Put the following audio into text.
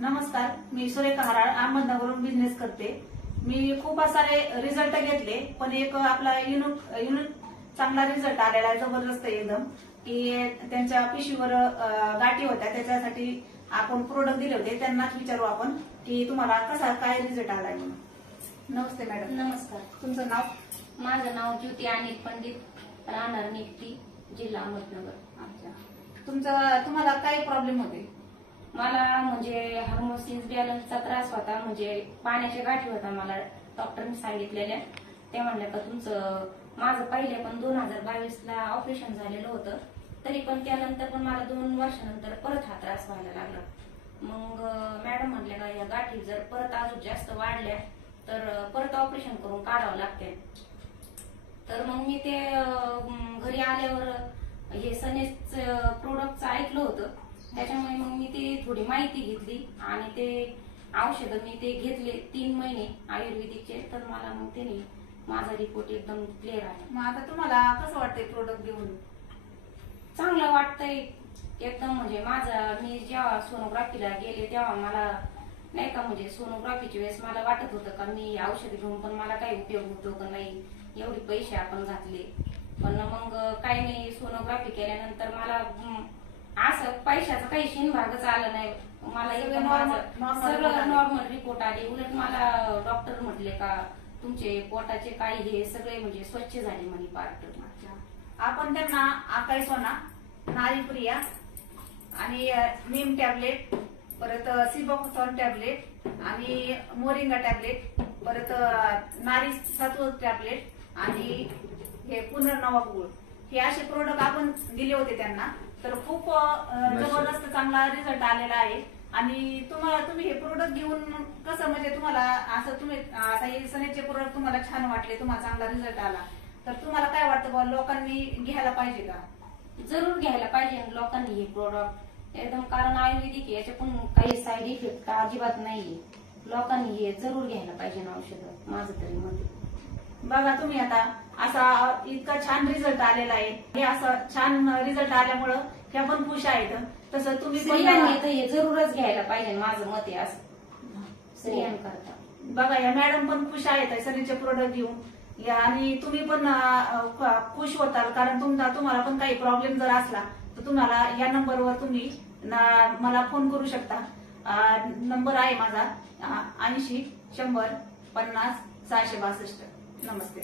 नमस्कार, मी सुरेखा हराळ अहमदनगरहून बिझनेस करते। मी खूप सारे रिझल्ट घेतले, पण एक आपला युनिट चांगला रिझल्ट आलेला आहे, जबरदस्त एकदम। की त्यांच्या पिशवीवर गाठी होत्या, त्याच्यासाठी आपण प्रोडक्ट दिले होते। त्यांनाच विचारू आपण की तुम्हाला कसा काय रिझल्ट आलाय म्हणून। नमस्ते मॅडम। नमस्कार। तुमचं नाव? माझं नाव ज्योती अनिल पंडित, राहणार निकटी, जिल्हा अहमदनगर। अच्छा, तुम्हाला काय प्रॉब्लेम होते? मला म्हणजे हार्मोसिस बॅलन्सचा त्रास होता, म्हणजे पाण्याच्या गाठी होता मला डॉक्टरने सांगितलेल्या। ते म्हणले का तुमचं, माझं पहिले पण 2022 ला ऑपरेशन झालेलं होतं, तरी पण त्यानंतर पण मला 2 वर्षानंतर परत हा त्रास व्हायला लागला। मग मॅडम म्हणले का या गाठी जर परत अजून जास्त वाढल्या तर परत ऑपरेशन करून काढावं लागते। तर मग मी ते घरी आल्यावर हे सनेस प्रोडक्टचं ऐकलं होतं, त्याच्यामुळे मग मी ते थोडी माहिती घेतली आणि ते औषधं मी ते घेतले 3 महिने आयुर्वेदिकचे। तर मला मग त्याने माझा रिपोर्ट एकदम क्लिअर आला। मग आता तुम्हाला कसं वाटतंय प्रोडक्ट घेऊन? चांगलं वाटतंय एकदम। म्हणजे मी जेव्हा सोनोग्राफीला गेले तेव्हा मला नाही का, म्हणजे सोनोग्राफीच्या वेळेस मला वाटत होतं का मी औषध घेऊन पण मला काही उपयोग होतो का नाही, एवढे पैसे आपण घातले। पण मग काही नाही, सोनोग्राफी केल्यानंतर मला असं पैशाचा काही शिनभागच आला नाही। मला सगळं नॉर्मल रिपोर्ट आले। उलट मला डॉक्टर म्हटले का तुमचे पोटाचे काही हे सगळे म्हणजे स्वच्छ झाले म्हणे पार्ट। आपण त्यांना आकाई सोना, नारीप्रिया आणि नीम टॅबलेट, परत सिबोक्सॉन टॅबलेट आणि मोरिंगा टॅबलेट, परत नारी सत्व टॅबलेट आणि हे पुनर्नवा गुळ, हे असे प्रोडक्ट आपण दिले होते त्यांना। तर खूप जबरदस्त चांगला रिझल्ट आलेला आहे। आणि तुम्ही हे प्रोडक्ट घेऊन कसं, म्हणजे तुम्हाला असं तुम्ही आता हे सनेचे प्रोडक्ट तुम्हाला छान वाटले, तुम्हाला चांगला रिझल्ट आला, तर तुम्हाला काय वाटतं बा, लोकांनी घ्यायला पाहिजे का? जरूर घ्यायला पाहिजे लोकांनी हे प्रोडक्ट एकदम, कारण आयुर्वेदिक याचे पण काही साईड इफेक्ट अजिबात नाहीये। लोकांनी हे जरूर घ्यायला पाहिजे औषध, माझं तरी मत। बघा तुम्ही आता असा इतका छान रिझल्ट आलेला आहे, हे असं छान रिझल्ट आल्यामुळं ह्या पण खुश आहेत। तसं तुम्ही हे जरूरच घ्यायला पाहिजे, माझं मत आहे असं स्त्रियांकरता। बघा या मॅडम पण खुश आहेत सनीचे प्रोडक्ट घेऊन, आणि तुम्ही पण खुश होताल, कारण तुम्हाला पण काही प्रॉब्लेम जर असला तर तुम्हाला या नंबरवर तुम्ही मला फोन करू शकता। नंबर आहे माझा 80 100 50 662। नमस्ते।